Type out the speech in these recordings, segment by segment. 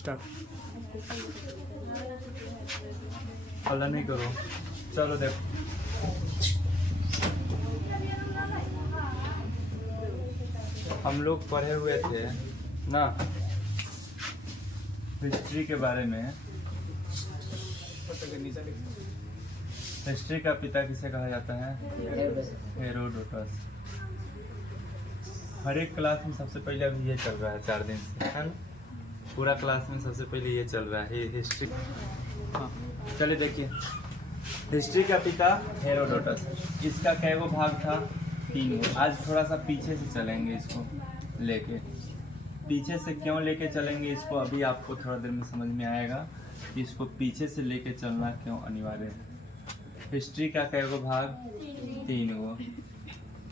Start. हल्ला नहीं करो, चलो देखो। हम लोग पढ़े हुए थे ना हिस्ट्री के बारे में। हिस्ट्री का पिता किसे कहा जाता है? हेरोडोटस। हर एक क्लास में सबसे पहले अभी ये चल रहा है 4 दिन से, है ना? पूरा क्लास में सबसे पहले ये चल रहा है हिस्ट्री। हाँ चलिए देखिए, हिस्ट्री का पिता हेरोडोटस। इसका कैगो भाग था? 3। आज थोड़ा सा पीछे से चलेंगे इसको लेके। पीछे से क्यों लेके चलेंगे इसको, अभी आपको थोड़ा देर में समझ में आएगा कि इसको पीछे से लेके चलना क्यों अनिवार्य है। हिस्ट्री का कैगो भाग? 3 गो।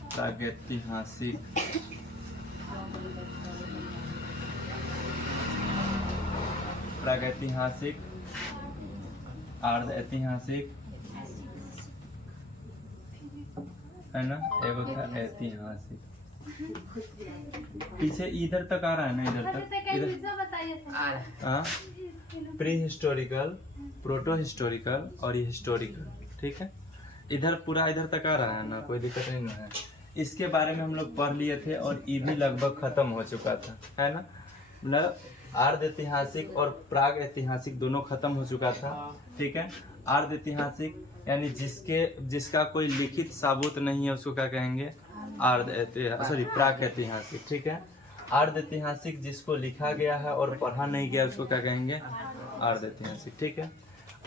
प्रागैतिहासिक, प्रागैतिहासिक, अर्ध ऐतिहासिक, है ना? एगो था ऐतिहासिक। पीछे इधर तक आ रहा है ना, इधर तक, इधर हाँ, प्री हिस्टोरिकल, प्रोटो हिस्टोरिकल और ये हिस्टोरिकल, ठीक है? इधर पूरा इधर तक आ रहा है ना, कोई दिक्कत नहीं है। इसके बारे में हम लोग पढ़ लिए थे और ये भी लगभग खत्म हो चुका था, है ना? मतलब अर्ध ऐतिहासिक और प्राग ऐतिहासिक दोनों खत्म हो चुका था, ठीक है? अर्ध ऐतिहासिक यानी जिसका कोई लिखित सबूत नहीं है उसको क्या कहेंगे? प्राग ऐतिहासिक, ठीक है? अर्ध ऐतिहासिक जिसको लिखा गया है और पढ़ा नहीं गया उसको क्या कहेंगे? अर्ध ऐतिहासिक, ठीक है?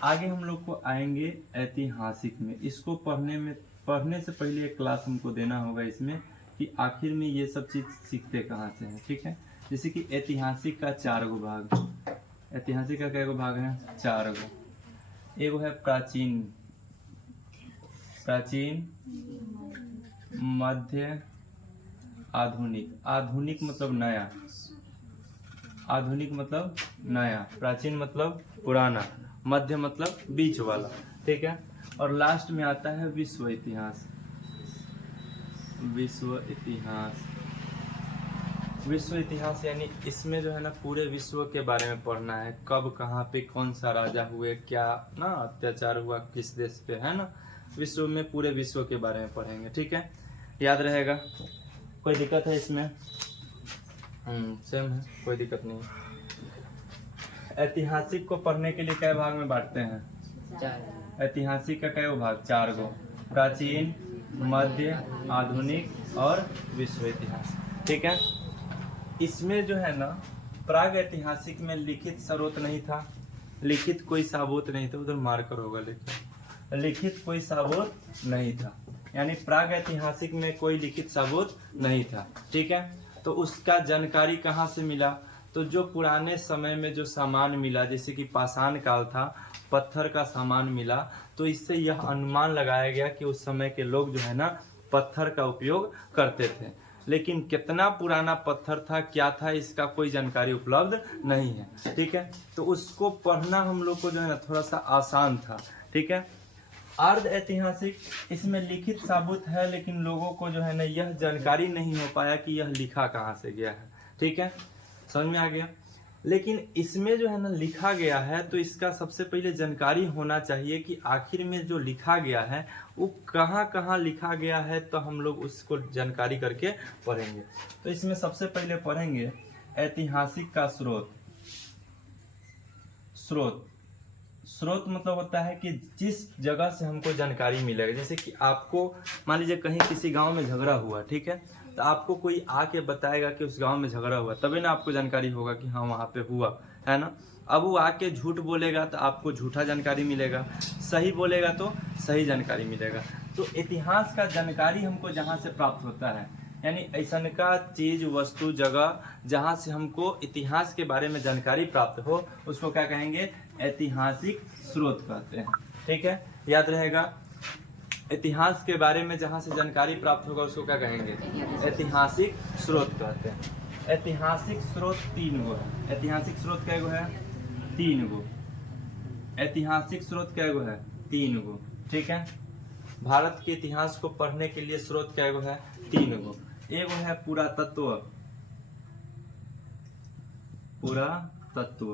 आगे हम लोग को आएंगे ऐतिहासिक में। इसको पढ़ने से पहले एक क्लास हमको देना होगा इसमें कि आखिर में ये सब चीज सीखते कहाँ से हैं, ठीक है? जैसे कि ऐतिहासिक का 4 गो भाग। ऐतिहासिक का क्या गो भाग है? 4 गो। एगो है प्राचीन, प्राचीन, मध्य, आधुनिक। आधुनिक मतलब नया, आधुनिक मतलब नया, प्राचीन मतलब पुराना, मध्य मतलब बीच वाला, ठीक है? और लास्ट में आता है विश्व इतिहास। विश्व इतिहास, विश्व इतिहास यानी इसमें जो है ना पूरे विश्व के बारे में पढ़ना है। कब कहाँ पे कौन सा राजा हुए, क्या ना अत्याचार हुआ किस देश पे, है ना? विश्व में पूरे विश्व के बारे में पढ़ेंगे, ठीक है? याद रहेगा? कोई दिक्कत है इसमें? सेम है, कोई दिक्कत नहीं। ऐतिहासिक को पढ़ने के लिए कई भाग में बांटते हैं? 4। ऐतिहासिक का कई भाग? 4 गो। प्राचीन, मध्य, आधुनिक और विश्व इतिहास, ठीक है? इसमें जो है ना प्राग ऐतिहासिक में लिखित स्रोत नहीं था, लिखित कोई सबूत नहीं था। उधर मार्कर होगा, लेकिन लिखित कोई सबूत नहीं था, यानी प्राग ऐतिहासिक में कोई लिखित सबूत नहीं था, ठीक है? तो उसका जानकारी कहाँ से मिला? तो जो पुराने समय में जो सामान मिला, जैसे कि पाषाण काल था, पत्थर का सामान मिला, तो इससे यह अनुमान लगाया गया कि उस समय के लोग जो है ना पत्थर का उपयोग करते थे। लेकिन कितना पुराना पत्थर था, क्या था, इसका कोई जानकारी उपलब्ध नहीं है, ठीक है? तो उसको पढ़ना हम लोग को जो है ना थोड़ा सा आसान था, ठीक है? अर्ध ऐतिहासिक, इसमें लिखित सबूत है लेकिन लोगों को जो है ना यह जानकारी नहीं हो पाया कि यह लिखा कहाँ से गया है, ठीक है? समझ में आ गया? लेकिन इसमें जो है ना लिखा गया है तो इसका सबसे पहले जानकारी होना चाहिए कि आखिर में जो लिखा गया है वो कहाँ कहाँ लिखा गया है, तो हम लोग उसको जानकारी करके पढ़ेंगे। तो इसमें सबसे पहले पढ़ेंगे ऐतिहासिक का स्रोत। स्रोत, स्रोत मतलब होता है कि जिस जगह से हमको जानकारी मिलेगा। जैसे कि आपको मान लीजिए कहीं किसी गांव में झगड़ा हुआ, ठीक है? तो आपको कोई आके बताएगा कि उस गांव में झगड़ा हुआ, तभी ना आपको जानकारी होगा कि हाँ वहाँ पे हुआ, है ना? अब वो आके झूठ बोलेगा तो आपको झूठा जानकारी मिलेगा, सही बोलेगा तो सही जानकारी मिलेगा। तो इतिहास का जानकारी हमको जहाँ से प्राप्त होता है, यानी ऐसा का चीज, वस्तु, जगह जहाँ से हमको इतिहास के बारे में जानकारी प्राप्त हो उसको क्या कहेंगे? ऐतिहासिक स्रोत कहते हैं, ठीक है? याद रहेगा? इतिहास के बारे में जहाँ से जानकारी प्राप्त होगा उसको क्या कहेंगे? ऐतिहासिक स्रोत कहते हैं। ऐतिहासिक स्रोत 3 गो है। ऐतिहासिक स्रोत कै गो है? 3 गो। ऐतिहासिक स्रोत कै गो है? 3 गो, ठीक है? भारत के इतिहास को पढ़ने के लिए स्रोत कै गो है? 3 गो। एगो है पुरातत्व, पुरातत्व, तत्व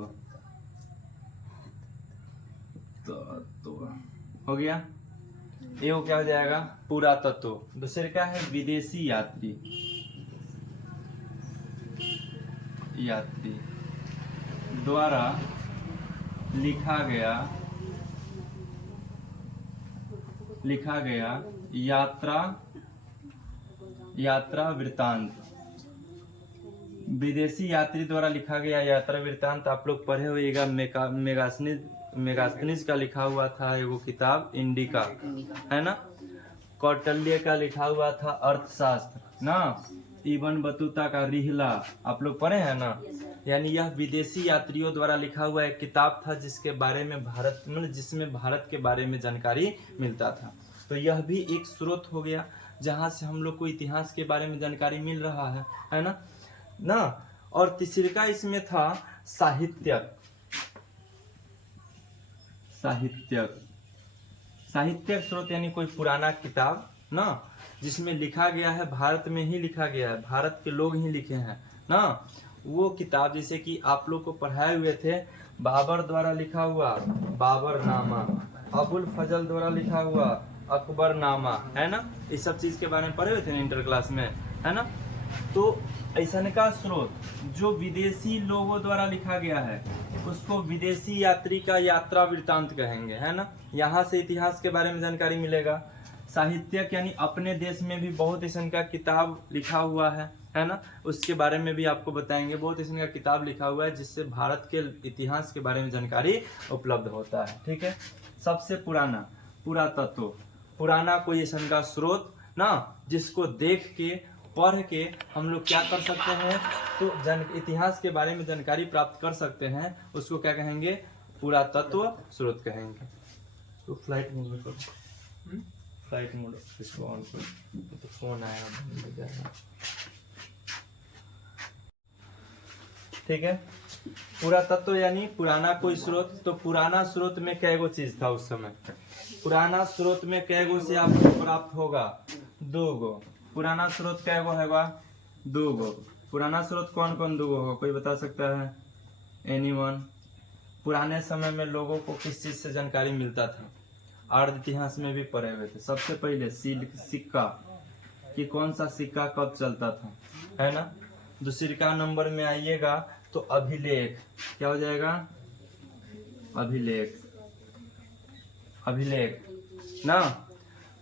हो गया। ये वो क्या हो जाएगा, पुरातत्व। दूसरे क्या है, विदेशी यात्री द्वारा लिखा गया यात्रा वृत्तांत। विदेशी यात्री द्वारा लिखा गया यात्रा वृत्तांत आप लोग पढ़े होइएगा। मेगास्थनीज का लिखा हुआ था एगो किताब इंडिका, है ना। कौटिल्य का लिखा हुआ था अर्थशास्त्र ना। इब्न बतूता का रिहला आप लोग पढ़े हैं ना। यानी यह विदेशी यात्रियों द्वारा लिखा हुआ एक किताब था जिसके बारे में जिसमें भारत के बारे में जानकारी मिलता था। तो यह भी एक स्रोत हो गया जहां से हम लोग को इतिहास के बारे में जानकारी मिल रहा है ना। और तीसरा इसमें था साहित्यक स्रोत, यानी कोई पुराना किताब ना जिसमें लिखा गया है, भारत में ही लिखा गया है, भारत के लोग ही लिखे हैं ना। वो किताब जैसे कि आप लोग को पढ़ाए हुए थे, बाबर द्वारा लिखा हुआ बाबरनामा, अबुल फजल द्वारा लिखा हुआ अकबरनामा, है ना। इस सब चीज के बारे में पढ़े हुए थे इंटर क्लास में, है ना। तो ऐसा का स्रोत जो विदेशी लोगों द्वारा लिखा गया है उसको विदेशी यात्री का यात्रा वृत्तांत कहेंगे, है ना। यहाँ से इतिहास के बारे में जानकारी मिलेगा। साहित्यक यानी अपने देश में भी बहुत ऐसा का किताब लिखा हुआ है ना। उसके बारे में भी आपको बताएंगे। बहुत ऐसा का किताब लिखा हुआ है जिससे भारत के इतिहास के बारे में जानकारी उपलब्ध होता है, ठीक है। सबसे पुरातत्व, पुराना कोई ऐसा का स्रोत ना जिसको देख के पढ़ के हम लोग क्या कर सकते हैं, तो इतिहास के बारे में जानकारी प्राप्त कर सकते हैं। उसको क्या कहेंगे, पुरातत्व स्रोत कहेंगे। तो फ्लाइट मोड में करो, फ्लाइट मोड इसको ऑन करो, तो फोन आएगा बंद हो जाएगा, ठीक है। पुरातत्व यानी पुराना कोई स्रोत। तो पुराना स्रोत में कैगो चीज था उस समय, पुराना स्रोत में कैगो से आपको प्राप्त होगा, 2 गो। पुराना स्रोत कैगो हैगा, 2 गो। पुराना स्रोत कौन कौन 2 गो होगा, कोई बता सकता है, एनीवन। पुराने समय में लोगों को किस चीज से जानकारी मिलता था, अर्ध इतिहास में भी पढ़े हुए थे। सबसे पहले सिक्का, कि कौन सा सिक्का कब चलता था, है ना। दूसरा नंबर में आइएगा तो अभिलेख, क्या हो जाएगा, अभिलेख ना।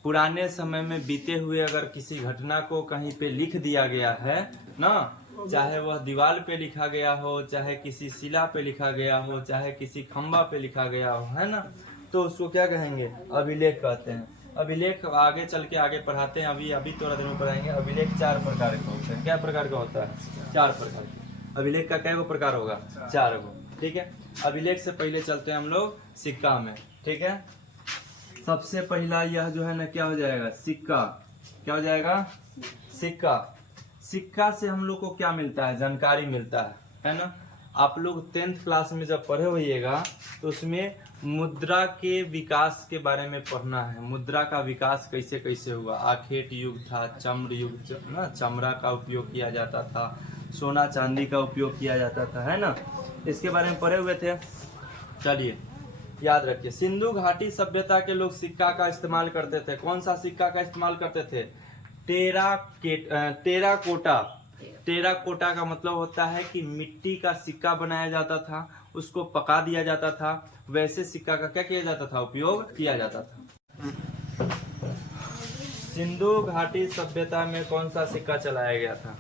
पुराने समय में बीते हुए अगर किसी घटना को कहीं पे लिख दिया गया है ना, चाहे वह दीवार पे लिखा गया हो, चाहे किसी शिला पे लिखा गया हो, चाहे किसी खंबा पे लिखा गया हो, है ना, तो उसको क्या कहेंगे, अभिलेख कहते हैं। अभिलेख आगे चल के आगे पढ़ाते हैं, अभी थोड़ा देर में पढ़ाएंगे। अभिलेख 4 प्रकार के होते हैं। क्या प्रकार का होता है, 4 प्रकार के। अभिलेख का क्या प्रकार होगा, 4 गो, ठीक है। अभिलेख से पहले चलते हैं हम लोग सिक्का में, ठीक है। सबसे पहला यह जो है ना क्या हो जाएगा, सिक्का। क्या हो जाएगा, सिक्का। सिक्का से हम लोग को क्या मिलता है, जानकारी मिलता है ना। आप लोग 10th क्लास में जब पढ़े होइएगा तो उसमें मुद्रा के विकास के बारे में पढ़ना है। मुद्रा का विकास कैसे कैसे हुआ। आखेट युग था, चम्र युग ना, चमड़ा का उपयोग किया जाता था, सोना चांदी का उपयोग किया जाता था, है ना। इसके बारे में पढ़े हुए थे। चलिए याद रखिए, सिंधु घाटी सभ्यता के लोग सिक्का का इस्तेमाल करते थे। कौन सा सिक्का का इस्तेमाल करते थे, टेराकोटा। टेराकोटा का मतलब होता है कि मिट्टी का सिक्का बनाया जाता था, उसको पका दिया जाता था। वैसे सिक्का का क्या किया जाता था, उपयोग किया जाता था। सिंधु घाटी सभ्यता में कौन सा सिक्का चलाया गया था,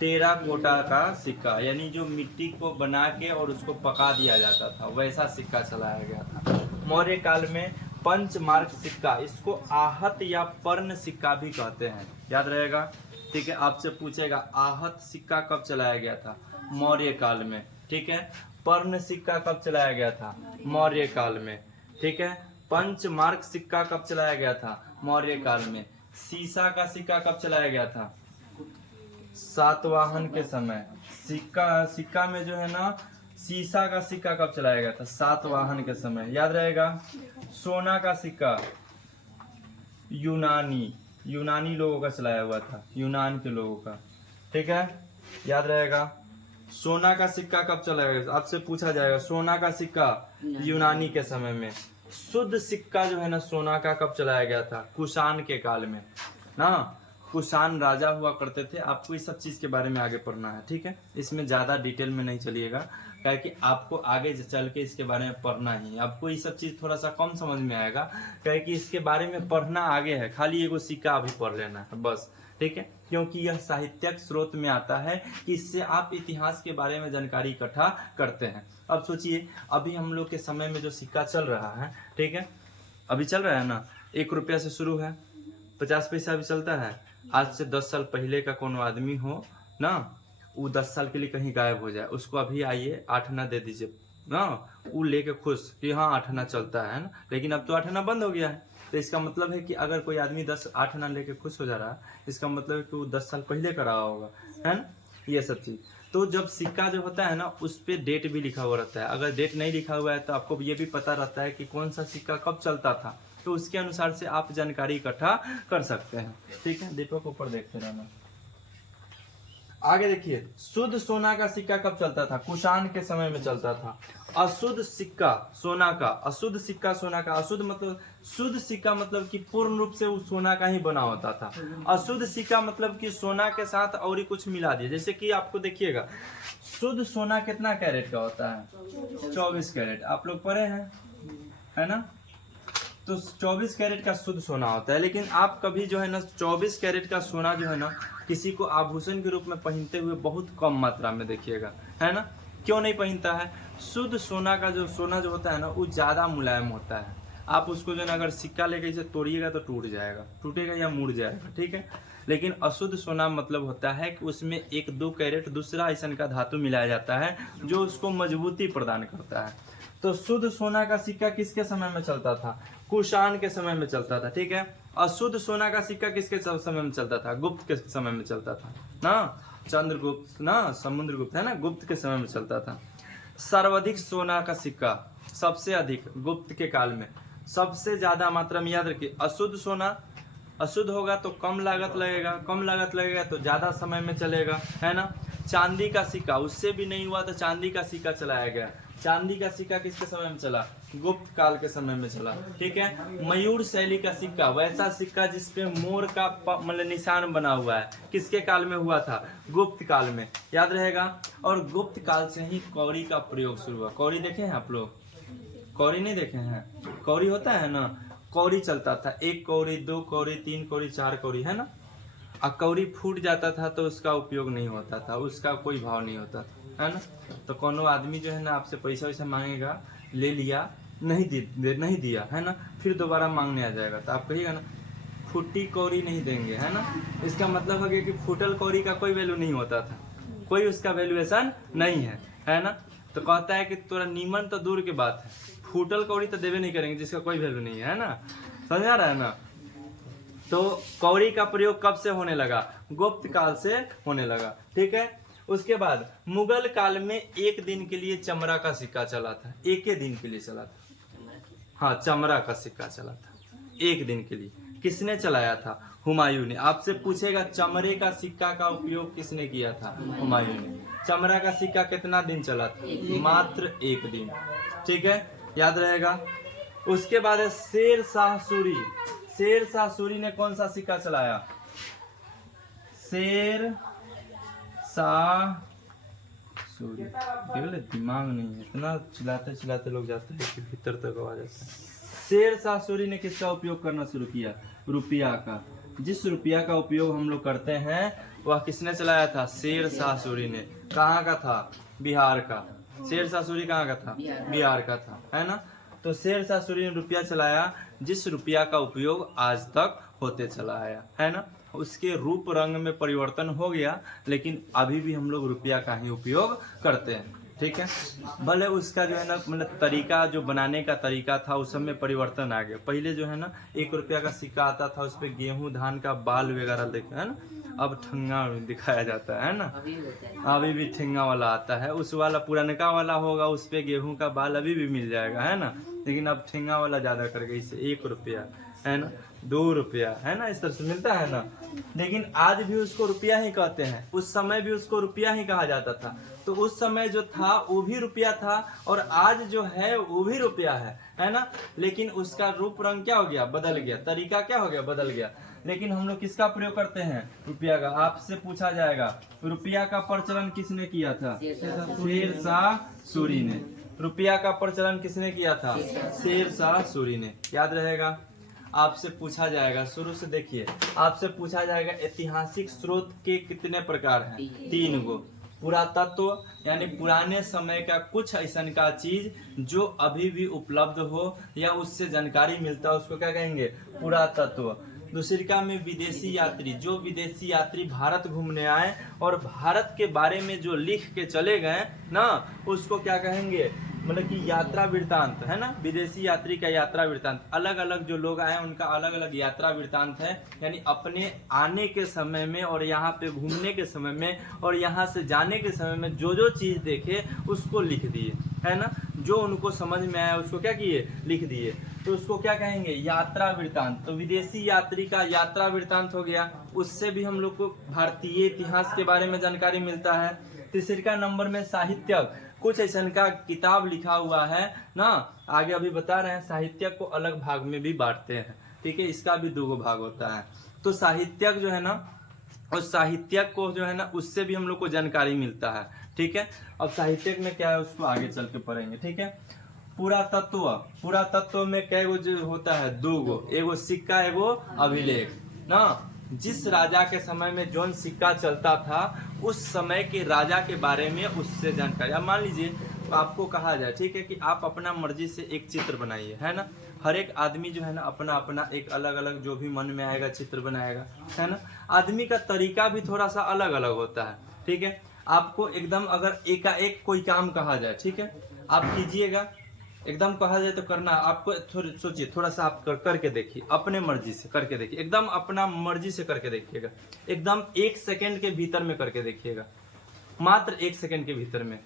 टेराकोटा का सिक्का, यानी जो मिट्टी को बना के और उसको पका दिया जाता था, वैसा सिक्का चलाया गया था। मौर्य काल में पंचमार्क सिक्का, इसको आहत या पर्ण सिक्का भी कहते हैं, याद रहेगा, ठीक है। आपसे पूछेगा आहत सिक्का कब चलाया गया था, मौर्य काल में, ठीक है। पर्ण सिक्का कब चलाया गया था, मौर्य काल में, ठीक है। पंचमार्क सिक्का कब चलाया गया था, मौर्य काल में। सीसा का सिक्का कब चलाया गया था, सातवाहन के समय। सिक्का में जो है ना, सीसा का सिक्का कब चलाया गया था, सातवाहन के समय, याद रहेगा। सोना का सिक्का यूनानी लोगों का चलाया हुआ था, यूनान के लोगों का, ठीक है, याद रहेगा। सोना का सिक्का कब चलाया? आपसे पूछा जाएगा सोना का सिक्का यूनानी के समय में। शुद्ध सिक्का जो है ना सोना का कब चलाया गया था? कुषाण के काल में ना। कुषाण राजा हुआ करते थे। आपको इस सब चीज के बारे में आगे पढ़ना है, ठीक है। इसमें ज्यादा डिटेल में नहीं चलिएगा, क्या कि आपको आगे चल के इसके बारे में पढ़ना ही। आपको ये सब चीज थोड़ा सा कम समझ में आएगा, क्या कि इसके बारे में पढ़ना आगे है। खाली एगो सिक्का अभी पढ़ लेना है बस, ठीक है। क्योंकि यह साहित्यिक स्रोत में आता है कि इससे आप इतिहास के बारे में जानकारी इकट्ठा करते हैं। अब सोचिए, अभी हम लोग के समय में जो सिक्का चल रहा है, ठीक है, अभी चल रहा है ना, 1 रुपया से शुरू है, 50 पैसा भी चलता है। आज से 10 साल पहले का कोनो आदमी हो ना, वो 10 साल के लिए कहीं गायब हो जाए, उसको अभी आइए 8 आना दे दीजिए ना, वो लेके खुश कि हाँ 8 आना चलता है ना। लेकिन अब तो 8 आना बंद हो गया है। तो इसका मतलब है कि अगर कोई आदमी 8 आना लेके खुश हो जा रहा है, इसका मतलब है कि वो 10 साल पहले का रहा होगा, है ना, ये सब चीज। तो जब सिक्का जो होता है ना, उस पे डेट भी लिखा हुआ रहता है। अगर डेट नहीं लिखा हुआ है तो आपको ये भी पता रहता है कि कौन सा सिक्का कब चलता था, तो उसके अनुसार से आप जानकारी इकट्ठा कर सकते हैं, ठीक है। दीपक ऊपर देखते रहना। आगे देखिए, शुद्ध सोना का सिक्का कब चलता था? कुषाण के समय में चलता था। अशुद्ध सिक्का सोना का, अशुद्ध सिक्का सोना का। अशुद्ध मतलब, शुद्ध सिक्का मतलब कि पूर्ण रूप से वो सोना का ही बना होता था। अशुद्ध सिक्का मतलब कि सोना के साथ और ही कुछ मिला दिया। जैसे कि आपको देखिएगा, शुद्ध सोना कितना कैरेट का होता है? 24 कैरेट। आप लोग पढ़े हैं, है ना। तो 24 कैरेट का शुद्ध सोना होता है। लेकिन आप कभी जो है ना 24 कैरेट का सोना जो है ना किसी को आभूषण के रूप में पहनते हुए बहुत कम मात्रा में देखिएगा, है ना। क्यों नहीं पहनता है? शुद्ध सोना का जो सोना जो होता है ना, वो ज्यादा मुलायम होता है। आप उसको जो है ना अगर सिक्का लेके इसे तोड़िएगा तो टूट जाएगा, टूटेगा या मुड़ जाएगा, ठीक है। लेकिन अशुद्ध सोना मतलब होता है कि उसमें 1-2 कैरेट दूसरा ऐसा का धातु मिलाया जाता है जो उसको मजबूती प्रदान करता है। तो शुद्ध सोना का सिक्का किसके समय में चलता था? कुषाण के समय में चलता था, ठीक है। अशुद्ध सोना का सिक्का किसके समय में चलता था? गुप्त के समय में चलता था ना। चंद्रगुप्त ना, समुद्रगुप्त, है ना, गुप्त के समय में चलता था। सर्वाधिक सोना का सिक्का सबसे अधिक गुप्त के काल में, सबसे ज्यादा मात्रा में। याद रखिए, अशुद्ध सोना, अशुद्ध होगा तो कम लागत लगेगा, कम लागत लगेगा तो ज्यादा समय में चलेगा, है ना। चांदी का सिक्का, उससे भी नहीं हुआ तो चांदी का सिक्का चलाया गया। चांदी का सिक्का किसके समय में चला? गुप्त काल के समय में चला, ठीक है। मयूर शैली का सिक्का, वैसा सिक्का जिसपे मोर का मतलब निशान बना हुआ है, किसके काल में हुआ था? गुप्त काल में, याद रहेगा। और गुप्त काल से ही कौड़ी का प्रयोग शुरू हुआ। कौड़ी देखे हैं आप लोग? कौड़ी नहीं देखे हैं? कौड़ी होता है ना, कौड़ी चलता था। 1 कौड़ी, 2 कौड़ी, 3 कौड़ी, 4 कौड़ी, है ना। और कौड़ी फूट जाता था तो उसका उपयोग नहीं होता था, उसका कोई भाव नहीं होता था, है ना। तो कोनो आदमी जो है ना आपसे पैसा वैसा मांगेगा, ले लिया, नहीं दिया, है ना, फिर दोबारा मांगने आ जाएगा तो आप कहिएगा ना फूटी कौड़ी नहीं देंगे, है ना। इसका मतलब हो गया कि फूटल कौड़ी का कोई वैल्यू नहीं होता था, कोई उसका वैल्यूएशन नहीं है ना। तो कहता है कि तोरा नीमन तो दूर की बात है, फूटल कौड़ी तो देवे नहीं करेंगे जिसका कोई वैल्यू नहीं है ना। समझ आ रहा है ना। तो कौड़ी का प्रयोग कब से होने लगा? गुप्त काल से होने लगा, ठीक है। उसके बाद मुगल काल में 1 दिन के लिए चमड़ा का सिक्का चला था। 1 दिन के लिए चला था, हाँ, चमड़ा का सिक्का चला था 1 दिन के लिए। किसने चलाया था? हुमायूं ने। आपसे पूछेगा चमड़े का सिक्का का उपयोग किसने किया था? हुमायूं ने। चमड़ा का सिक्का कितना दिन चला था? मात्र 1 दिन, ठीक है, याद रहेगा। उसके बाद है शेर शाह सूरी। शेर शाह सूरी ने कौन सा सिक्का चलाया? शेर शाह सूरी। दिमाग नहीं है, इतना चिल्लाते चिल्लाते लोग जाते हैं कि भीतर तक आवाज आता है। शेर शाह सूरी ने किसका उपयोग करना शुरू किया? रुपया का। जिस रुपया का उपयोग हम लोग करते हैं वह किसने चलाया था? शेर शाह सूरी ने। कहाँ का था? बिहार का। शेर शाह सूरी कहाँ का था? बिहार का था, है ना। तो शेर शाह सूरी ने रुपया चलाया, जिस रुपया का उपयोग आज तक होते चला आया, है ना। उसके रूप रंग में परिवर्तन हो गया, लेकिन अभी भी हम लोग रुपया का ही उपयोग करते हैं, ठीक है। भले उसका जो है ना मतलब तरीका, जो बनाने का तरीका था उस सब में परिवर्तन आ गया। पहले जो है ना 1 रुपया का सिक्का आता था, उस पर गेहूं धान का बाल वगैरह देखा है ना, अब ठंगा दिखाया जाता है ना। अभी भी ठेंगा वाला आता है, उस वाला पुरानका वाला होगा, उस पे गेहूं का बाल अभी भी मिल जाएगा, है ना। लेकिन अब ठेंगा वाला ज्यादा कर गई, इससे 1 रुपया है ना, 2 रुपया, है ना, इस तरह से मिलता है ना। लेकिन आज भी उसको रुपया ही कहते हैं, उस समय भी उसको रुपया ही कहा जाता था। तो उस समय जो था वो भी रुपया था और आज जो है वो भी रुपया है ना। लेकिन उसका रूप रंग क्या हो गया, बदल गया, तरीका क्या हो गया, बदल गया। लेकिन हम लोग किसका प्रयोग करते हैं, रुपया का। आपसे पूछा जाएगा रुपया का प्रचलन किसने किया था, शेरशाह सूरी ने। रुपया का प्रचलन किसने किया था, शेरशाह सूरी ने, याद रहेगा। आपसे पूछा जाएगा, शुरू से देखिए, आपसे पूछा जाएगा ऐतिहासिक स्रोत के कितने प्रकार हैं, 3 गो। पुरातत्व यानी पुराने समय का कुछ ऐसा का चीज जो अभी भी उपलब्ध हो या उससे जानकारी मिलता है, उसको क्या कहेंगे, पुरातत्व। दूसरी में विदेशी यात्री, जो विदेशी यात्री भारत घूमने आए और भारत के बारे में जो लिख के चले गए ना, उसको क्या कहेंगे, मतलब कि यात्रा वृत्तांत, है ना। विदेशी यात्री का यात्रा वृत्तांत, अलग अलग जो लोग आए उनका अलग अलग यात्रा वृत्तांत है, यानी अपने आने के समय में और यहाँ पे घूमने के समय में और यहाँ से जाने के समय में जो जो चीज देखे उसको लिख दिए, है ना। जो उनको समझ में आया उसको क्या किए, लिख दिए, तो उसको क्या कहेंगे, यात्रा वृत्तांत। तो विदेशी यात्री का यात्रा वृत्तांत हो गया, उससे भी हम लोग को भारतीय इतिहास के बारे में जानकारी मिलता है। तीसरा नंबर में साहित्यक, कुछ ऐसा का किताब लिखा हुआ है ना, आगे अभी बता रहे हैं। साहित्यक को अलग भाग में भी बांटते हैं, ठीक है, इसका भी 2 भाग होता है। तो साहित्यक जो है ना, उस साहित्यक को जो है ना, उससे भी हम लोग को जानकारी मिलता है, ठीक है। अब साहित्यक में क्या है उसको आगे चल के पढ़ेंगे, ठीक है। पुरातत्व, पुरातत्व में क्या जो होता है, 2 गो, एगो सिक्का एगो अभिलेख ना। जिस राजा के समय में जौन सिक्का चलता था उस समय के राजा के बारे में उससे जानकारी। अब मान लीजिए आपको कहा जाए, ठीक है, कि आप अपना मर्जी से एक चित्र बनाइए, है ना। हर एक आदमी जो है ना अपना अपना एक अलग अलग जो भी मन में आएगा चित्र बनाएगा, है ना। आदमी का तरीका भी थोड़ा सा अलग अलग होता है, ठीक है। आपको एकदम अगर एकाएक कोई काम कहा जाए, ठीक है, आप कीजिएगा, एकदम कहा जाए तो करना, आपको सोचिए, थोड़ा सा आप करके देखिए, अपने मर्जी से करके देखिए, एकदम अपना मर्जी से करके देखिएगा, एकदम 1 सेकंड के भीतर में करके देखिएगा, मात्र 1 सेकंड के भीतर में,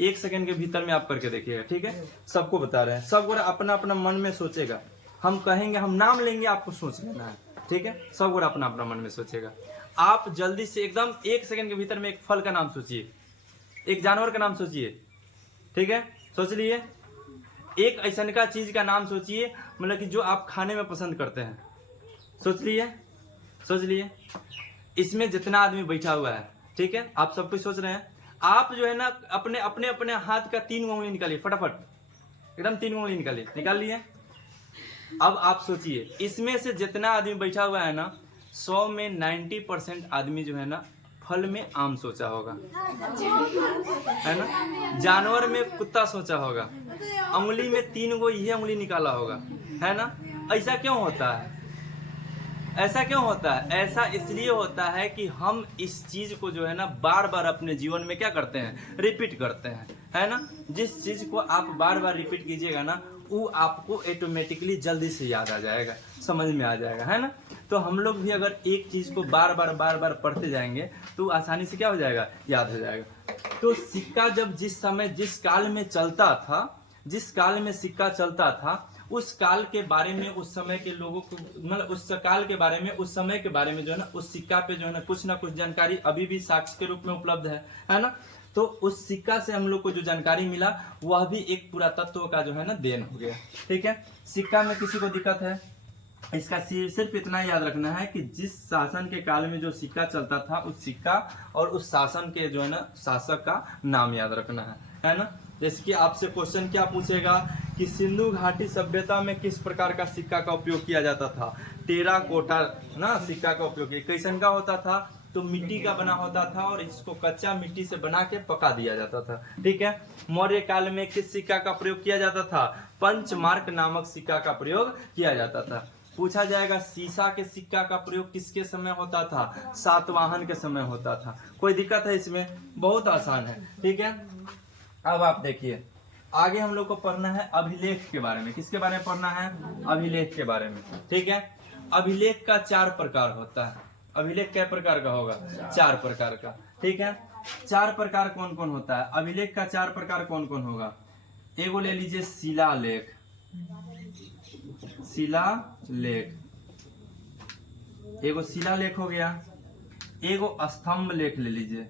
1 सेकंड के भीतर में आप करके देखिएगा, ठीक है। सबको बता रहे हैं, सब अपना अपना मन में सोचेगा, हम कहेंगे, हम नाम लेंगे, आपको सोच लेना है, ठीक है। सब अपना अपना मन में सोचेगा। आप जल्दी से एकदम 1 सेकंड के भीतर में एक फल का नाम सोचिए, एक जानवर का नाम सोचिए, ठीक है, सोच लिए। एक ऐसा का चीज का नाम सोचिए, मतलब कि जो आप खाने में पसंद करते हैं, सोच लिए, सोच लिए। इसमें जितना आदमी बैठा हुआ है, ठीक है, आप सब कुछ सोच रहे हैं। आप जो है ना अपने अपने अपने हाथ का 3 उंगली निकालिए, फटाफट, एकदम 3 उंगली निकालिए, निकाल लिए। अब आप सोचिए, इसमें से जितना आदमी बैठा हुआ है ना, 100 में 90% आदमी जो है ना फल में आम सोचा होगा, है ना। जानवर में कुत्ता सोचा होगा, उंगली में 3 गो ये उंगली निकाला होगा, है ना। ऐसा क्यों होता है, ऐसा क्यों होता है? ऐसा इसलिए होता है कि हम इस चीज को जो है ना बार बार अपने जीवन में क्या करते हैं, रिपीट करते हैं, है ना। जिस चीज को आप बार बार रिपीट कीजिएगा ना, वो आपको ऑटोमेटिकली जल्दी से याद आ जाएगा, समझ में आ जाएगा, है ना। तो हम लोग भी अगर एक चीज को बार बार पढ़ते जाएंगे तो आसानी से क्या हो जाएगा, याद हो जाएगा। तो सिक्का जब जिस समय जिस काल में चलता था, जिस काल में सिक्का चलता था, उस काल के बारे में उस समय के लोगों को, मतलब उस काल के बारे में, उस समय के बारे में जो है ना उस सिक्का पे जो है ना कुछ जानकारी अभी भी साक्ष्य के रूप में उपलब्ध है ना। तो उस सिक्का से हम लोग को जो जानकारी मिला वह भी एक पुरातत्व का जो है ना देन हो गया, ठीक है। सिक्का में किसी को दिक्कत है, इसका सिर्फ इतना याद रखना है कि जिस शासन के काल में जो सिक्का चलता था उस सिक्का और उस शासन के जो है ना शासक का नाम याद रखना है ना। जैसे कि आपसे क्वेश्चन क्या पूछेगा कि सिंधु घाटी सभ्यता में किस प्रकार का सिक्का का उपयोग किया जाता था। टेराकोटा ना सिक्का का उपयोग, कैसन का होता था, तो मिट्टी का बना होता था और इसको कच्चा मिट्टी से बना के पका दिया जाता था, ठीक है। मौर्य काल में किस सिक्का का प्रयोग किया जाता था, पंचमार्क नामक सिक्का का प्रयोग किया जाता था। पूछा जाएगा सीसा के सिक्का का प्रयोग किसके समय होता था, सातवाहन के समय होता था। कोई दिक्कत है इसमें, बहुत आसान है, ठीक है। अब आप देखिए आगे हम लोग को पढ़ना है अभिलेख के बारे में। किसके बारे में पढ़ना है, अभिलेख के बारे में, ठीक है। अभिलेख का 4 प्रकार होता है। अभिलेख कै प्रकार का होगा, 4 प्रकार का, ठीक है। 4 प्रकार कौन कौन होता है अभिलेख का, 4 प्रकार कौन कौन होगा। एगो ले लीजिए शिलालेख, शिलालेख, एगो शिलालेख हो गया, एगो स्तंभ लेख ले लीजिए,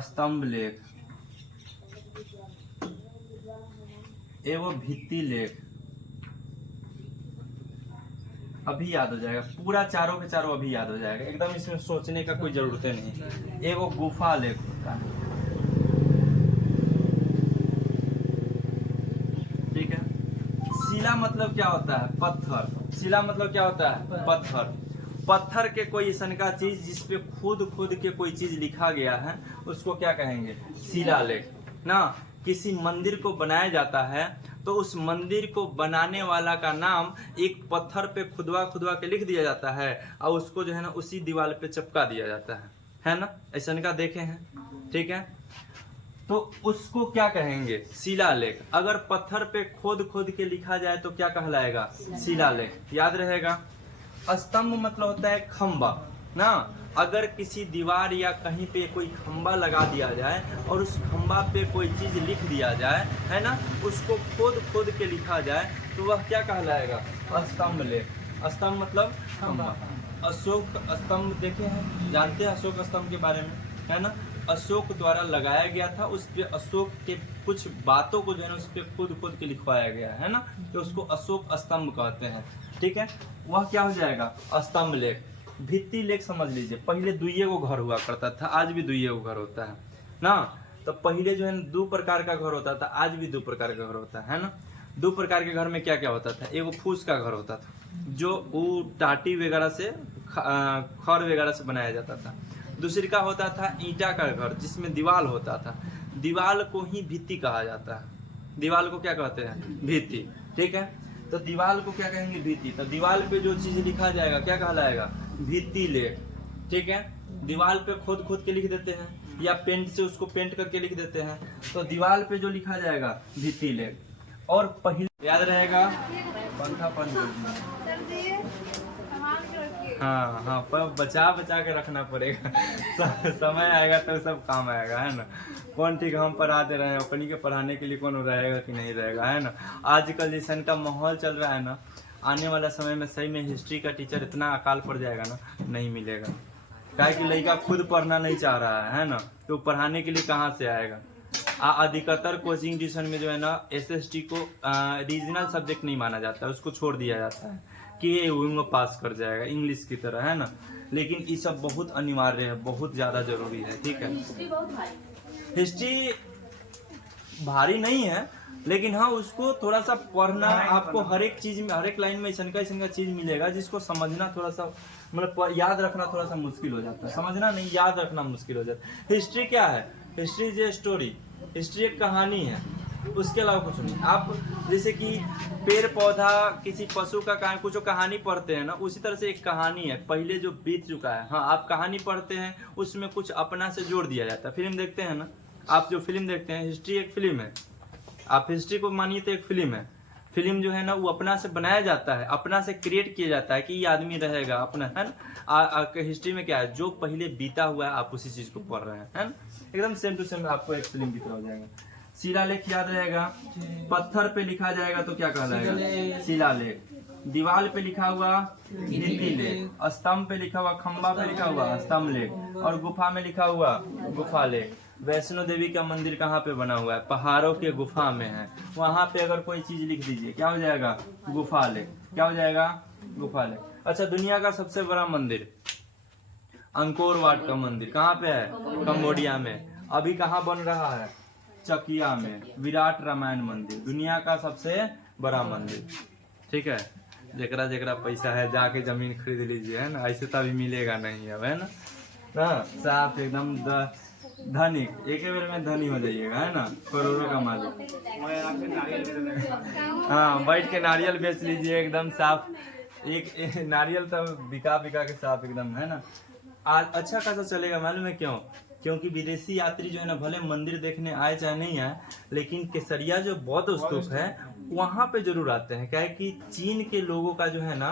स्तंभ लेख, एगो भित्ति लेख। अभी याद हो जाएगा पूरा, चारों के चारों अभी याद हो जाएगा एकदम, इसमें सोचने का कोई जरूरत नहीं। एगो गुफा लेख होता है, ठीक है। शिला मतलब क्या होता है? पत्थर। शिला मतलब क्या होता है? पत्थर। पत्थर के कोई ऐसन का चीज जिसपे खुद के कोई चीज लिखा गया है उसको क्या कहेंगे? शिलालेख ना। किसी मंदिर को बनाया जाता है तो उस मंदिर को बनाने वाला का नाम एक पत्थर पे खुदवा के लिख दिया जाता है और उसको जो है ना उसी दीवार पे चिपका दिया जाता है ना। ऐसा का देखे हैं, ठीक है। तो उसको क्या कहेंगे? शिलालेख। अगर पत्थर पे खोद के लिखा जाए तो क्या कहलाएगा? शिलालेख। याद रहेगा। स्तंभ मतलब होता है खंबा ना। अगर किसी दीवार या कहीं पे कोई खंबा लगा दिया जाए और उस खंबा पे कोई चीज लिख दिया जाए, है ना, उसको खोद के लिखा जाए तो वह क्या कहलाएगा? स्तंभ लेख। स्तंभ मतलब खंबा। अशोक स्तंभ देखे हैं, जानते हैं अशोक स्तंभ के बारे में, है ना। अशोक द्वारा लगाया गया था, उस पे अशोक के कुछ बातों को जो है ना उस पे खोद के लिखवाया गया है ना, तो उसको अशोक स्तंभ कहते हैं, ठीक है। वह क्या हो जाएगा? स्तंभ लेख। भित्ति लेख समझ लीजिए, पहले दुइये को घर हुआ करता था, आज भी दुइये को घर होता है ना। तो पहले जो है दो प्रकार का घर होता था, आज भी दो प्रकार का घर होता है ना। दो प्रकार के घर में क्या क्या होता था? एगो फूस का घर होता था जो वो टाटी वगैरह से खड़ वगैरह से बनाया जाता था। दूसरी का होता था ईंटा का घर जिसमें दीवार होता था। दीवार को ही भित्ति कहा जाता है। दीवार को क्या कहते हैं? भित्ति, ठीक है। तो दीवार को क्या कहेंगे? भित्ति। तो दीवार पे जो चीज लिखा जाएगा क्या कहलाएगा? भित्ति लेख, ठीक है। दीवार पे खोद के लिख देते हैं या पेंट से उसको पेंट करके लिख देते हैं, तो दीवार पे जो लिखा जाएगा भित्ति लेख। और पहले याद रहेगा पंखा हाँ, पर बचा के रखना पड़ेगा समय आएगा तो सब काम आएगा, है ना। कौन ठीक हम पढ़ा दे रहे हैं, अपनी के पढ़ाने के लिए कौन रहेगा कि नहीं रहेगा, है ना। आजकल जैसा का माहौल चल रहा है ना, आने वाला समय में सही में हिस्ट्री का टीचर इतना अकाल पड़ जाएगा ना, नहीं मिलेगा। काहे कि लड़का खुद पढ़ना नहीं चाह रहा है ना, तो पढ़ाने के लिए कहाँ से आएगा। अधिकतर कोचिंग ट्यूशन में जो है ना SST को रीजनल सब्जेक्ट नहीं माना जाता है, उसको छोड़ दिया जाता है कि ये में पास कर जाएगा इंग्लिश की तरह, है ना। लेकिन ये सब बहुत अनिवार्य है, बहुत ज्यादा जरूरी है, ठीक है। हिस्ट्री भारी नहीं है, लेकिन हाँ उसको थोड़ा सा पढ़ना, आपको हर एक चीज में, हर एक लाइन में ऐसा का चीज मिलेगा जिसको समझना थोड़ा सा, मतलब याद रखना थोड़ा सा मुश्किल हो जाता है। समझना नहीं, याद रखना मुश्किल हो जाता है। हिस्ट्री क्या है? History is a story. History एक कहानी है, उसके अलावा कुछ नहीं। आप जैसे कि पेड़ पौधा, किसी पशु का कुछ कहानी पढ़ते हैं ना, उसी तरह से एक कहानी है पहले जो बीत चुका है। हाँ, आप कहानी पढ़ते हैं, उसमें कुछ अपना से जोड़ दिया जाता है। फिल्म देखते हैं ना, आप जो फिल्म देखते हैं, हिस्ट्री एक फिल्म है। आप हिस्ट्री को मानिए तो एक फिल्म है। फिल्म जो है ना वो अपना से बनाया जाता है, अपना से क्रिएट किया जाता है कि ये आदमी रहेगा अपना, है ना। हिस्ट्री में क्या है? जो पहले बीता हुआ है आप उसी चीज को पढ़ रहे हैं, है ना। एकदम सेम टू सेम आपको एक फिल्म की तरह हो जाएगा। शिलालेख याद रहेगा। पत्थर पे लिखा जाएगा तो क्या कहलाएगा? शिलालेख। दीवार पे लिखा हुआ भित्ति लेख। स्तंभ पे लिखा हुआ, खंबा पे लिखा हुआ स्तंभ लेख। और गुफा में लिखा हुआ गुफा लेख। वैष्णो देवी का मंदिर कहाँ पे बना हुआ है? पहाड़ों के गुफा में है। वहां पे अगर कोई चीज लिख दीजिए क्या हो जाएगा? गुफा लेख। क्या हो जाएगा? गुफा लेख। अच्छा, दुनिया का सबसे बड़ा मंदिर अंकोर वाट का मंदिर कहाँ पे है? कंबोडिया में। अभी कहाँ बन रहा है? चकिया में। विराट रामायण मंदिर दुनिया का सबसे बड़ा मंदिर, ठीक है। जेकरा जेकरा पैसा है जाके जमीन खरीद लीजिए, है ना। ऐसे तो अभी मिलेगा नहीं अब, है ना। साफ एकदम धनिक, एक बेर में धनी हो जाइएगा, है ना, करोड़ों का मालिक। हाँ, बैठ के नारियल बेच लीजिए एकदम साफ। एक नारियल तो बिका के साफ एकदम, है ना। आज अच्छा खासा चलेगा, मालूम है क्यों? क्योंकि विदेशी यात्री जो है ना, भले मंदिर देखने आए चाहे नहीं आए, लेकिन केसरिया जो बौद्ध स्तूप है वहां पे जरूर आते हैं। क्या है कि चीन के लोगों का जो है ना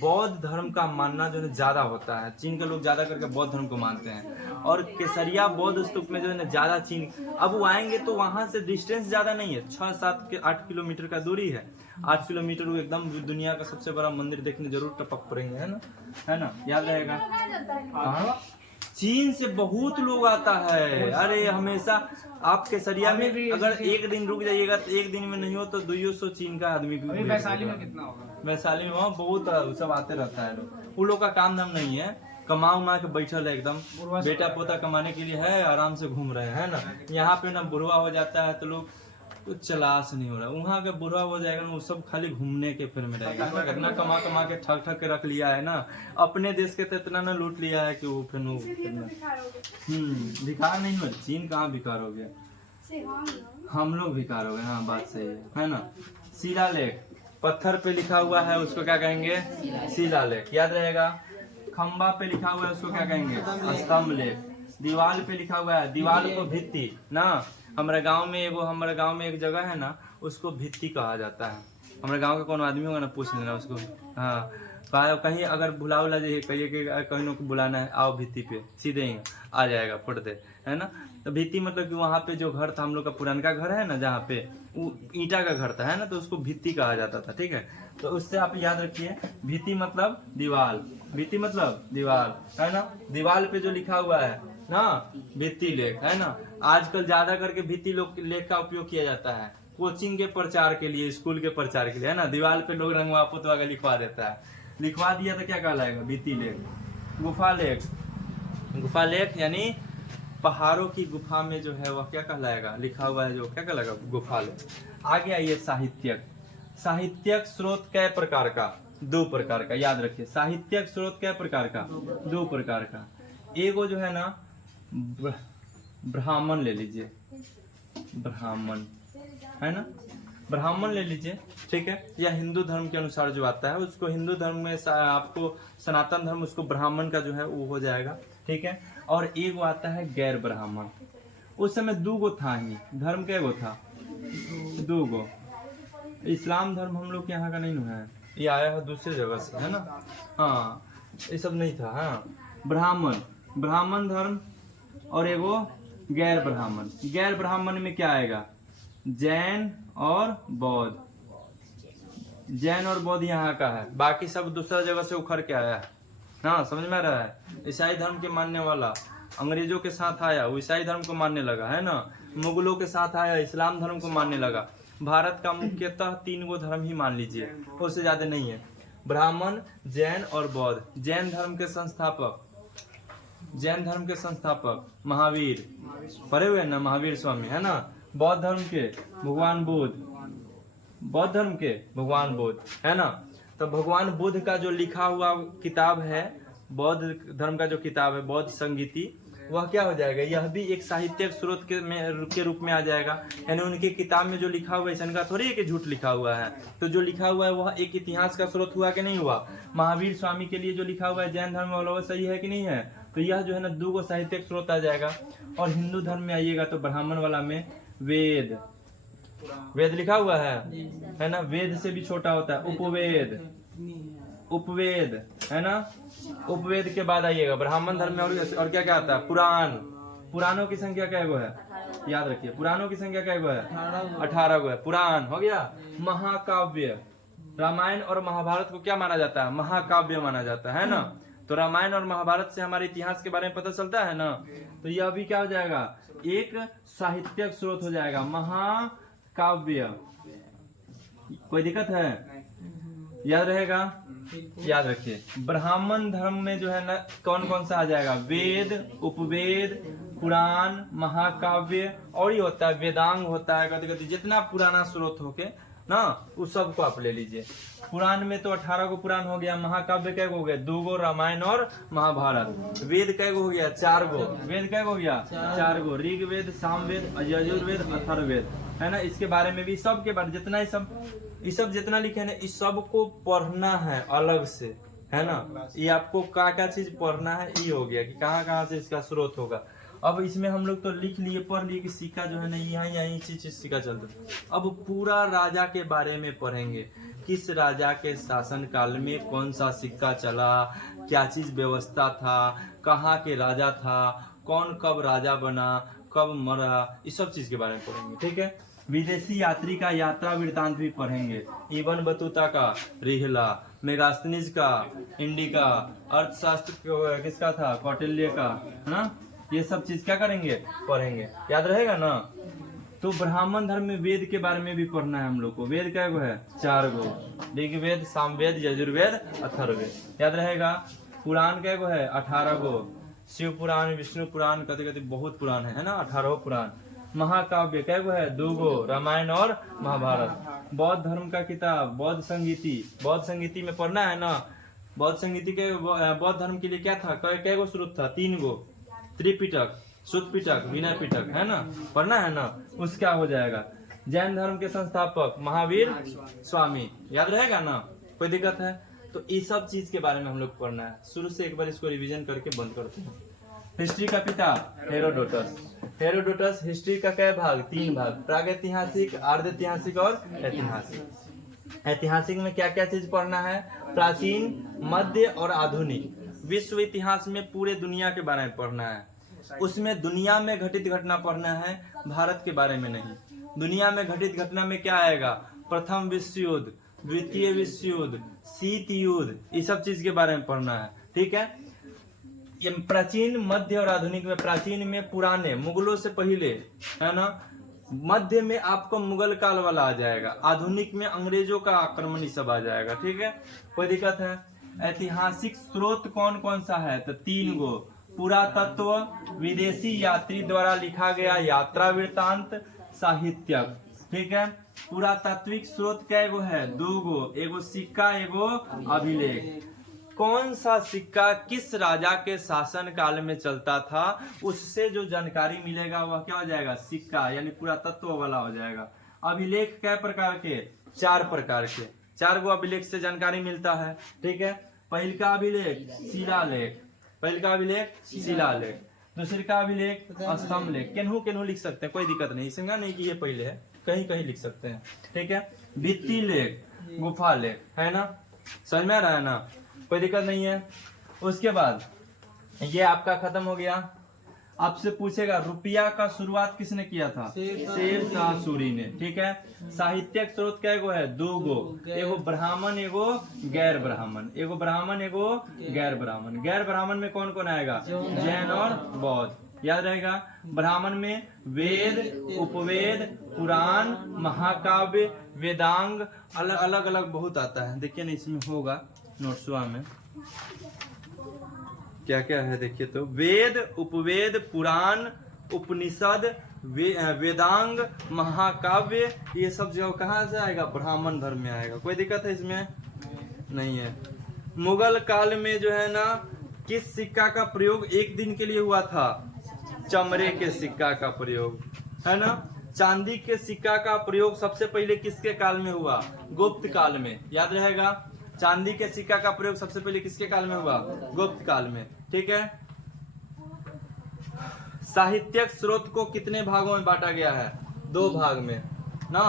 बौद्ध धर्म का मानना जो है ज्यादा होता है। चीन के लोग ज्यादा करके बौद्ध धर्म को मानते हैं। और केसरिया बौद्ध स्तूप में जो है ना ज्यादा चीन, अब वो आएंगे तो वहां से डिस्टेंस ज्यादा नहीं है, 6-7-8 किलोमीटर का दूरी है। 8 किलोमीटर वो एकदम दुनिया का सबसे बड़ा मंदिर देखने जरूर टपक पड़ेंगे, है ना, याद रहेगा। हाँ, चीन से बहुत लोग आता है। अरे हमेशा आप केसरिया में अगर एक दिन रुक जाइएगा तो एक दिन में नहीं हो तो 200 चीन का आदमी भी। वैशाली में कितना होगा? वैशाली में वहाँ बहुत सब आते रहता है लोग। उन लोग का काम धाम नहीं है, कमा उमा के बैठल है एकदम, बेटा पोता कमाने के लिए है, आराम से घूम रहे हैं ना। यहाँ पे ना बुढ़वा हो जाता है तो लोग कुछ चलास नहीं हो रहा। वहाँ के बुढ़वा हो जाएगा ना, वो सब खाली घूमने के फिर में रहेगा ना। इतना कमा कमा के ठग ठग के रख लिया है ना, अपने देश के तो इतना ना लूट लिया है कि वो फिर भिखार नहीं हो। चीन कहाँ भिखार हो गया, हम लोग भिखार हो गए। हाँ बात सही है ना। शिलालेख, पत्थर पे लिखा हुआ है उसको क्या कहेंगे, शिलालेख, याद रहेगा। खंबा पे लिखा हुआ है उसको क्या कहेंगे, स्तंभ लेख। दीवार पे लिखा हुआ है, दीवार को भित्ति ना। हमारे गांव में एक जगह है ना, उसको भित्ति कहा जाता है। हमारे गांव का कौन आदमी होगा ना, पूछ लेना उसको। हाँ, कहीं अगर बुला उला जाइए, कहिए कि कहीं को बुलाना है, आओ भित्ति पे, सीधे ही आ जाएगा फट दे, है ना। तो भित्ति मतलब कि वहाँ पे जो घर था हम लोग का पुराना घर है ना, जहाँ पे वो ईंटा का घर था, है ना, तो उसको भित्ति कहा जाता था। ठीक है, तो उससे आप याद रखिए, भित्ति मतलब दीवाल, भित्ति मतलब दीवाल, है ना। दीवाल पे जो लिखा हुआ है ना, भित्ति लेख, है ना। आजकल ज्यादा करके भित्ति लेख का उपयोग किया जाता है कोचिंग के प्रचार के लिए, स्कूल के प्रचार के लिए, है ना। दीवार पे लोग रंगवा पुतवा के लिखवा देता है, लिखवा दिया तो क्या कहलाएगा, भित्ति लेख। गुफा लेख, गुफा लेख यानी पहाड़ों की गुफा में जो है वह क्या कहलाएगा, लिखा हुआ है जो, क्या कहलाएगा, गुफा लेख। आगे आइए साहित्यक। साहित्यक स्रोत कै प्रकार का, 2 प्रकार का, याद रखिए। साहित्यक स्रोत कै प्रकार का, 2 प्रकार का। एगो जो है ना ब्राह्मण ले लीजिए, ब्राह्मण, है ना, ब्राह्मण ले लीजिए, ठीक है। या हिंदू धर्म के अनुसार जो आता है उसको, हिंदू धर्म में आपको सनातन धर्म, उसको ब्राह्मण का जो है वो हो जाएगा, ठीक है। और एक आता है गैर ब्राह्मण। उस समय 2 गो था ही, धर्म के गो था, 2 गो। इस्लाम धर्म हम लोग के यहाँ का नहीं है, ये आया है दूसरे जगह से, है ना। हाँ, ये सब नहीं था। हाँ, ब्राह्मण धर्म और एगो गैर ब्राह्मण। गैर ब्राह्मण में क्या आएगा, जैन और बौद्ध। जैन और बौद्ध यहाँ का है, बाकी सब दूसरा जगह से उखड़ के आया है। हाँ, समझ में आ रहा है। ईसाई धर्म के मानने वाला अंग्रेजों के साथ आया, वो ईसाई धर्म को मानने लगा, है ना। मुगलों के साथ आया, इस्लाम धर्म को मानने लगा। भारत का मुख्यतः 3 गो धर्म ही मान लीजिए, उससे ज्यादा नहीं है। ब्राह्मण, जैन और बौद्ध। जैन धर्म के संस्थापक महावीर, पढ़े हुए ना, महावीर स्वामी, है ना। बौद्ध धर्म के भगवान बुद्ध, बौद्ध धर्म के भगवान बुद्ध, है ना। तो भगवान बुद्ध का जो लिखा हुआ किताब है, बौद्ध धर्म का जो किताब है बौद्ध संगीति, वह क्या हो जाएगा, यह भी एक साहित्यिक स्रोत के रूप में आ जाएगा। यानी उनके किताब में जो लिखा हुआ है, ऐसा का थोड़ी है कि झूठ लिखा हुआ है। तो जो लिखा हुआ है वह एक इतिहास का स्रोत हुआ कि नहीं हुआ। महावीर स्वामी के लिए जो लिखा हुआ है जैन धर्म वाला, वो सही है कि नहीं है। तो यह जो है ना 2 गो साहित्यिक स्रोत आ जाएगा। और हिंदू धर्म में आइएगा तो ब्राह्मण वाला में वेद, वेद लिखा हुआ है ना। वेद से भी छोटा होता है उपवेद, उपवेद, है ना। उपवेद के बाद आइएगा ब्राह्मण धर्म में और क्या क्या आता है, पुराण। पुराणों की संख्या क्या है, याद रखिए, पुराणों की संख्या क्या है, 18 गो है। पुराण हो गया। महाकाव्य, रामायण और महाभारत को क्या माना जाता है, महाकाव्य माना जाता है ना। तो रामायण और महाभारत से हमारे इतिहास के बारे में पता चलता है ना। तो यह भी क्या हो जाएगा, एक साहित्यिक स्रोत हो जाएगा, महाकाव्य। कोई दिक्कत है, याद रहेगा, याद रखिए। ब्राह्मण धर्म में जो है ना कौन कौन सा आ जाएगा, वेद, उपवेद, पुराण, महाकाव्य, और ये होता है वेदांग होता है, गति जितना पुराना स्रोत होके ना उस सब को आप ले लीजिए। पुराण में तो 18 को पुराण हो गया। महाकाव्य कै गो हो गया, 2 गो, रामायण और महाभारत। वेद कै गो हो गया, 4 गो। वेद कै गो हो गया, 4 गो। ऋग्वेद, सामवेद, यजुर्वेद, अथर्ववेद, है ना। इसके बारे में भी, सब के बारे जितना ये सब जितना लिखे है ना, इस सब को पढ़ना है अलग से, है ना। ये आपको क्या चीज पढ़ना है, ये हो गया कि कहाँ कहाँ से इसका स्रोत होगा। अब इसमें हम लोग तो लिख लिए, पढ़ लिए कि सिक्का जो है ना यहाँ चीज सिक्का चलता है। अब पूरा राजा के बारे में पढ़ेंगे, किस राजा के शासन काल में कौन सा सिक्का चला, क्या चीज व्यवस्था था, कहाँ के राजा था, कौन कब राजा बना, कब मरा, इस सब चीज के बारे में पढ़ेंगे। ठीक है, विदेशी यात्री का यात्रा वृत्तांत भी पढ़ेंगे, इबन बतूता का रिहला, मेगास्थनीज का इंडिका, अर्थशास्त्र किसका था, कौटिल्य का, है ना। ये सब चीज क्या करेंगे, पढ़ेंगे, याद रहेगा ना। तो ब्राह्मण धर्म में वेद के बारे में भी पढ़ना है हम लोग को। वेद क्या है, 4 गो, ऋग्वेद, सामवेद, यजुर्वेद, अथर्ववेद, याद रहेगा। पुराण क्या है, 18 गो, शिव पुराण, विष्णु पुराण, कभी कभी बहुत पुराण है ना, 18 पुराण। महाकाव्य क्या है, 2 गो, रामायण और महाभारत। बौद्ध धर्म का किताब बौद्ध संगीति, बौद्ध संगीति में पढ़ना है ना। बौद्ध संगीति के बौद्ध धर्म के लिए क्या था, कै गो स्रोत था, 3 गो, त्रिपिटक, शुद्ध पिटक, विनय पिटक, है ना, पढ़ना है ना, उसका हो जाएगा। जैन धर्म के संस्थापक महावीर स्वामी, याद रहेगा ना, कोई दिक्कत है। तो ये सब चीज के बारे में हम लोग पढ़ना है। शुरू से एक बार इसको रिवीजन करके बंद करते हैं। हिस्ट्री का पिता हेरोडोटस। हेरोडोटस हिस्ट्री का क्या भाग, 3 भाग, प्रागैतिहासिक, अर्धैतिहासिक और ऐतिहासिक। ऐतिहासिक में क्या क्या चीज पढ़ना है, प्राचीन, मध्य और आधुनिक। विश्व इतिहास में पूरे दुनिया के बारे में पढ़ना है। उसमें दुनिया में घटित घटना पढ़ना है, भारत के बारे में नहीं। दुनिया में घटित घटना में क्या आएगा, प्रथम विश्व युद्ध, द्वितीय विश्व युद्ध, शीत युद्ध, ये सब चीज के बारे में पढ़ना है। ठीक है, ये प्राचीन, मध्य और आधुनिक में प्राचीन में पुराने मुगलों से पहले, है ना। मध्य में आपको मुगल काल वाला आ जाएगा, आधुनिक में अंग्रेजों का आक्रमण सब आ जाएगा। ठीक है, कोई दिक्कत है। ऐतिहासिक स्रोत कौन कौन सा है, तो 3 गो, पुरातत्व, विदेशी यात्री द्वारा लिखा गया यात्रा वृत्तांत, साहित्यक। ठीक है, पुरातात्विक स्रोत क्या गो है, 2 गो, एगो सिक्का, एगो अभिलेख। कौन सा सिक्का किस राजा के शासन काल में चलता था, उससे जो जानकारी मिलेगा वह क्या हो जाएगा, सिक्का, यानी पुरातत्व वाला हो जाएगा। अभिलेख कै प्रकार के, 4 प्रकार के, 4 गो अभिलेख से जानकारी मिलता है। ठीक है, पहल का अभिलेख शिलालेख, पहल का अभिलेख शिलालेख, दूसरे का अभिलेख स्तंभ लेख। केनहू लिख सकते हैं, कोई दिक्कत नहीं, इसका नहीं कि ये पहले है, कहीं कहीं लिख सकते हैं। ठीक है, भित्ति लेख, गुफा लेख, है ना, समझ में आ रहा है ना, कोई दिक्कत नहीं है। उसके बाद ये आपका खत्म हो गया। आपसे पूछेगा रुपया का शुरुआत किसने किया था, शेर शाह सूरी ने। ठीक है, साहित्यक स्रोत क्या गो है, 2 गो, एगो ब्राह्मण, एगो गैर ब्राह्मण, एगो ब्राह्मण, एगो गैर ब्राह्मण। गैर ब्राह्मण में कौन कौन आएगा, जैन और बौद्ध, याद रहेगा। ब्राह्मण में वेद, उपवेद, पुराण, महाकाव्य, वेदांग, अलग अलग बहुत आता है। देखिए ना, इसमें होगा नोट्सवा में क्या क्या है, देखिए तो वेद, उपवेद, पुराण, उपनिषद, वेदांग, महाकाव्य, ये सब जो कहाँ से आएगा, ब्राह्मण धर्म में आएगा। कोई दिक्कत है इसमें नहीं है। मुगल काल में जो है ना, किस सिक्का का प्रयोग 1 दिन के लिए हुआ था, चमड़े के सिक्का का प्रयोग, है ना। चांदी के सिक्का का प्रयोग सबसे पहले किसके काल में हुआ, गुप्त काल में, याद रहेगा। चांदी के सिक्का का प्रयोग सबसे पहले किसके काल में हुआ, गुप्त काल में। ठीक है, साहित्यक स्रोत को कितने भागों में बांटा गया है, 2 भाग में ना।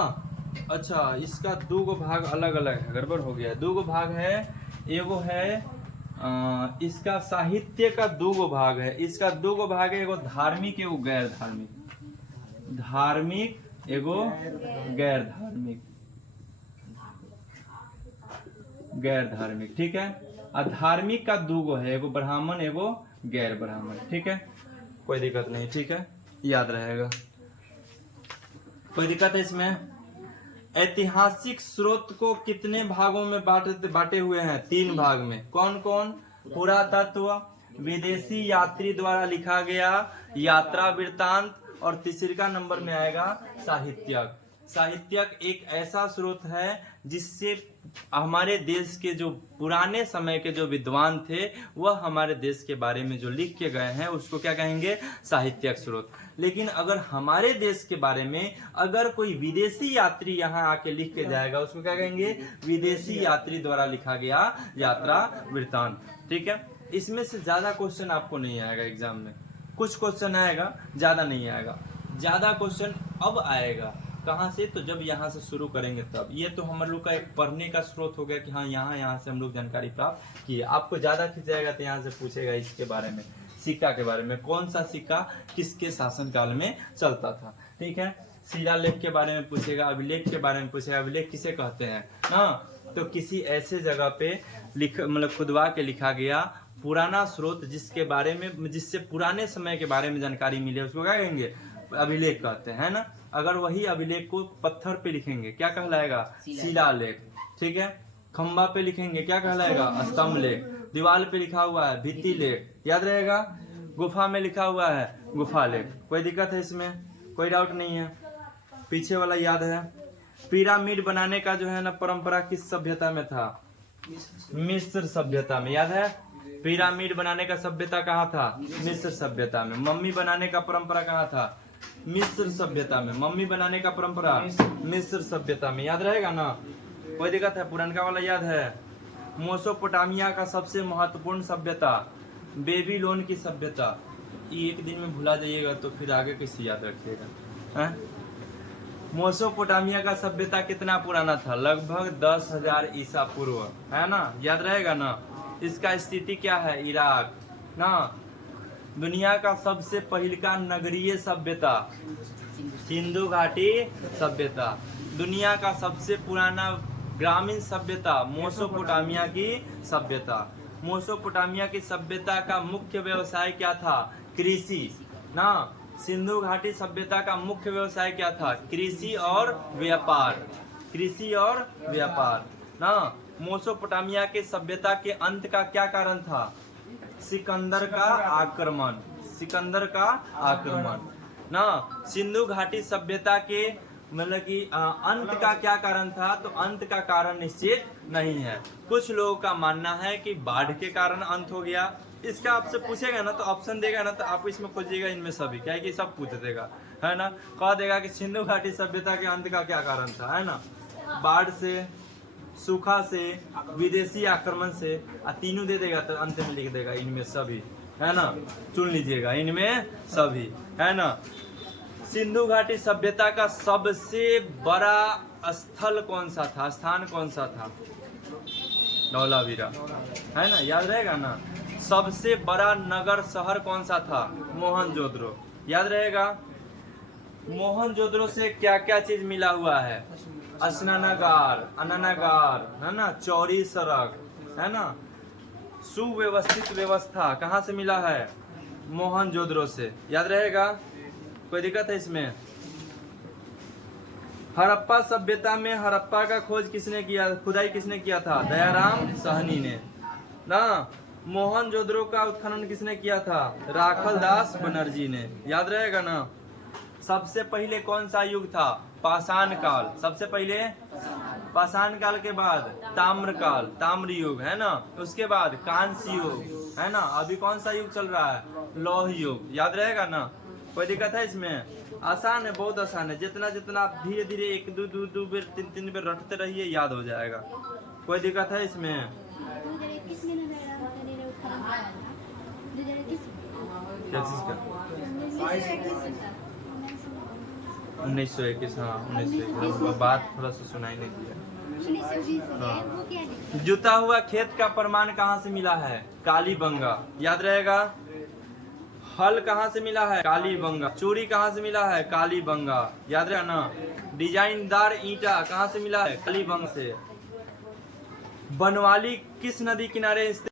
अच्छा, इसका 2 गो भाग अलग अलग है, गड़बड़ हो गया। 2 गो भाग है, एगो है इसका साहित्य का 2 गो भाग है, इसका 2 गो भाग है, एगो धार्मिक, एगो गैर धार्मिक। धार्मिक एगो गैर धार्मिक, गैर धार्मिक। ठीक है, और धार्मिक का 2 गो है, एगो ब्राह्मण, एगो गैर ब्राह्मण। ठीक है, कोई दिक्कत नहीं। ठीक है, याद रहेगा, कोई दिक्कत है इसमें। ऐतिहासिक स्रोत को कितने भागों में बांटे हुए हैं, 3 भाग में। कौन कौन, पुरातत्व, विदेशी यात्री द्वारा लिखा गया यात्रा वृत्तांत, और तीसरा नंबर में आएगा साहित्यक। साहित्यक एक ऐसा स्रोत है जिससे हमारे देश के जो पुराने समय के जो विद्वान थे वह हमारे देश के बारे में जो लिख के गए हैं उसको क्या कहेंगे, साहित्यक स्रोत। लेकिन अगर हमारे देश के बारे में अगर कोई विदेशी यात्री यहाँ आके लिख के जाएगा उसको क्या कहेंगे, विदेशी यात्री द्वारा लिखा गया यात्रा वृत्तांत। ठीक है, इसमें से ज्यादा क्वेश्चन आपको नहीं आएगा एग्जाम में, कुछ क्वेश्चन आएगा, ज़्यादा नहीं आएगा। ज़्यादा क्वेश्चन अब आएगा कहाँ से, तो जब यहाँ से शुरू करेंगे तब। ये तो हम लोग का एक पढ़ने का स्रोत हो गया कि हाँ यहाँ से हम लोग जानकारी प्राप्त की। आपको ज़्यादा खिंचाएगा तो यहाँ से पूछेगा इसके बारे में, सिक्का के बारे में, कौन सा सिक्का किसके शासनकाल में चलता था। ठीक है, शिलालेख के बारे में पूछेगा, अभिलेख के बारे में पूछेगा। अभिलेख किसे कहते हैं ना, तो किसी ऐसे जगह पे मतलब खुदवा के लिखा गया पुराना स्रोत जिसके बारे में, जिससे पुराने समय के बारे में जानकारी मिले, उसको क्या कहेंगे, अभिलेख कहते हैं ना। अगर वही अभिलेख को पत्थर पे लिखेंगे क्या कहलाएगा, शिलालेख। ठीक है, खंबा पे लिखेंगे क्या कहलाएगा, स्तंभ लेख। दीवार पे लिखा हुआ है भित्ति लेख, याद रहेगा। गुफा में लिखा हुआ है गुफा लेख। कोई दिक्कत है इसमें, कोई डाउट नहीं है। पीछे वाला याद है। पिरामिड बनाने का जो है ना परंपरा किस सभ्यता में था, मिस्र सभ्यता में, याद है। पिरामिड बनाने का सभ्यता कहाँ था, मिस्र सभ्यता में। मम्मी बनाने का परंपरा कहाँ था, मिस्र सभ्यता में। मम्मी बनाने का परंपरा मिस्र सभ्यता में, याद रहेगा ना। कोई दिक्कत है, पुरानका वाला याद है। मेसोपोटामिया का सबसे महत्वपूर्ण सभ्यता बेबीलोन की सभ्यता। एक दिन में भुला जाइएगा तो फिर आगे कैसे याद रखिएगा। मेसोपोटामिया का सभ्यता कितना पुराना था, लगभग 10,000 ईसा पूर्व, है ना, याद रहेगा ना। इसका स्थिति क्या है, इराक ना। दुनिया का सबसे पहिलका नगरीय सभ्यता सिंधु घाटी सभ्यता। दुनिया का सबसे पुराना ग्रामीण सभ्यता मेसोपोटामिया की सभ्यता। मेसोपोटामिया की सभ्यता का मुख्य व्यवसाय क्या था, कृषि ना। सिंधु घाटी सभ्यता का मुख्य व्यवसाय क्या था, कृषि और व्यापार, कृषि और व्यापार ना। मेसोपोटामिया के सभ्यता के अंत का क्या कारण था, सिकंदर का आक्रमण, सिकंदर का आक्रमण ना। सिंधु घाटी सभ्यता के मतलब कि अंत का क्या कारण था, तो अंत का कारण निश्चित नहीं है। कुछ लोगों का मानना है कि बाढ़ के कारण अंत हो गया। इसका आपसे पूछेगा ना तो ऑप्शन देगा ना तो आप इसमें खोजिएगा इनमें सभी, क्या है कि सब पूछ देगा, है ना। कह देगा कि सिंधु घाटी सभ्यता के अंत का क्या कारण था, है ना, बाढ़ से, सूखा से, विदेशी आक्रमण से, तीनों दे देगा तो अंत में लिख देगा इनमें सभी, है ना। चुन लीजिएगा इनमें सभी, है ना। सिंधु घाटी सभ्यता का सबसे बड़ा स्थल कौन सा था, स्थान कौन सा था, धौलावीरा, है ना, याद रहेगा ना। सबसे बड़ा नगर शहर कौन सा था, मोहनजोदड़ो, याद रहेगा। मोहनजोदड़ो से क्या क्या चीज मिला हुआ है, स्नानागार, अन्नागार, है ना, चौड़ी सड़क, है ना, सुव्यवस्थित व्यवस्था कहाँ से मिला है, मोहनजोदड़ो से, याद रहेगा। कोई दिक्कत है इसमें। हड़प्पा सभ्यता में हड़प्पा का खोज किसने किया, खुदाई किसने किया था, दयाराम साहनी ने ना। मोहनजोदड़ो का उत्खनन किसने किया था, राखल दास बनर्जी ने, याद रहेगा ना। सबसे पहले कौन सा युग था, पाषाण काल, सबसे पहले पाषाण काल के बाद ताम्र काल, ताम्र युग, है ना। उसके बाद कांस्य युग, है ना। अभी कौन सा युग चल रहा है, लौह युग, याद रहेगा ना। कोई दिक्कत है इसमें, आसान है, बहुत आसान है। जितना जितना आप धीरे धीरे एक दो बेर तीन बेर रटते रहिए याद हो जाएगा। कोई दिक्कत है इसमें। क्या चीज का, 1921, हाँ 1921, बात थोड़ा सा सुनाई नहीं दिया। हाँ। जुता हुआ खेत का प्रमाण कहाँ से मिला है, कालीबंगा, याद रहेगा। हल कहाँ से मिला है, कालीबंगा। चूड़ी कहाँ से मिला है, कालीबंगा, याद रहे ना। डिजाइनदार ईंटा कहाँ से मिला है, कालीबंगा से। बनवाली किस नदी किनारे स्थित